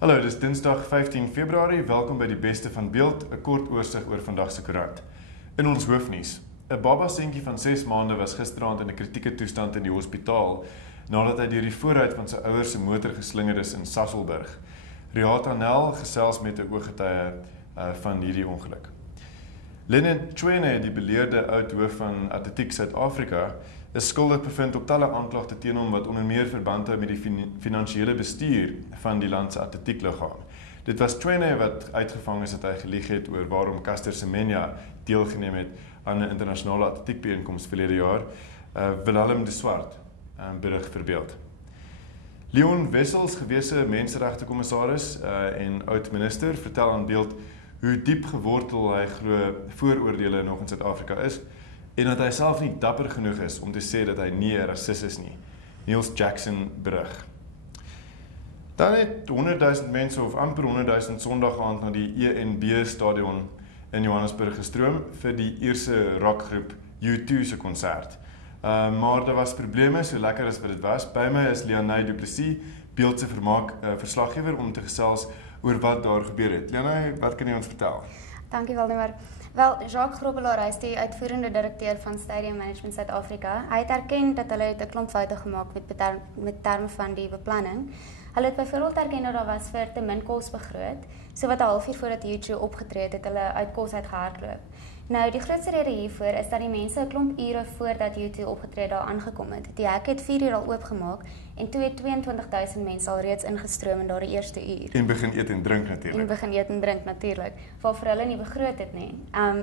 Hallo, dis Dinsdag 15 Februarie. Welkom by die beste van beeld, 'n kort oorsig oor vandag se koerant. In ons hoofnuus: 'n baba seentjie van 6 maande was gisteraand in 'n kritieke toestand in die hospitaal nadat hy deur die voorruit van sy ouers se motor geslinger is in Sasolburg. Riata Nel gesels met 'n ooggetuie van hierdie ongeluk. Leonard Tshwene, die beleerde oud hoof van Atletiek Suid-Afrika, is skuldig bevind op talle aanklagte teen hom wat onder meer verband hou met die finansiële bestuur van die land se atletiekliggaam. Dit was Tshwene wat uitgevang is dat hy gelieg het oor waarom Caster Semenya deelgeneem het aan 'n internasionale atletiekbyeenkoms verlede jaar. Willem de Swart berig verbeeld. Leon Wessels, gewese menseregtekommissaris en oud-minister, vertel aan Beeld hoe diep gewortel hy glo vooroordeele nog in Suid-Afrika is en dat hy self nie dapper genoeg is om te sê dat hy nie 'n rasis is nie. Niels Jackson berig. Dan het 100,000 mense of amper 100,000 Sondag aand na die ENB stadion in Johannesburg gestroom vir die Ierse rockgroep U2 se konsert. Maar daar was probleme, so lekker as wat dit was. By my is Leonie Du Plessis, Beeld se verslaggewer, om te gesels oor wat daar gebeur het. Leonie, wat kan jy ons vertel? Dankie Waldemar. Wel, Jacques Grobbelaar, hy is die uitvoerende direkteur van Stadium Management Suid-Afrika. Hy het erken dat hulle 'n klomp foute gemaak met terme van die beplanning. Hulle het byvoorbeeld erken dat daar was vir te min kos begroot, so wat 'n halfuur voordat U2 opgetree het hulle uit kos uit gehardloop. Nou, die grootste rede hiervoor is dat die mense 'n klomp ure voordat U2 opgetree daar aangekom het. Die hek het 4 uur al oopgemaak en toe het 22,000 mense al reeds ingestroom in daardie eerste uur. En begin eet en drink natuurlik. En begin eet en drink natuurlik, waarvoor hulle nie begroot het nie.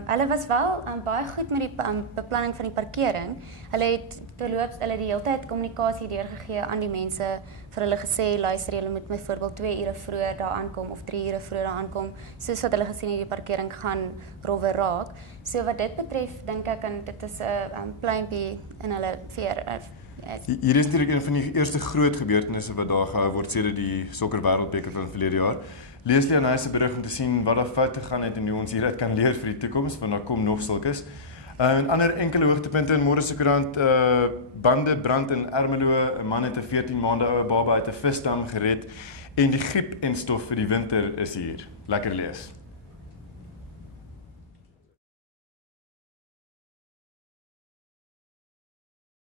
Hulle was wel baie goed met die beplanning van die parkering. Hulle het die hele tyd kommunikasie deurgegee aan die mense, vir hulle gesê, luister, julle moet byvoorbeeld 2 ure vroeër daar aankom of 3 ure vroeër daar aankom, soos wat hulle gesien het die parkering gaan rowwe raak. So wat dit betref, dink ek dit is 'n pluimpie in hulle veer. Hier is natuurlijk een van die eerste groot gebeurtenisse wat daar gehou word sedert die sokker wêreldbeker van verlede jaar. Lees Leonie se berig om te sien wat daar fout gegaan het en hoe ons hieruit kan leer vir die toekoms, want daar kom nog sulkes. En ander enkele hoogtepunte in môre se koerant: bande brand in Ermelo, 'n man het 'n 14 maande oue baba uit 'n visdam gered en die griep en stof vir die winter is hier. Lekker lees.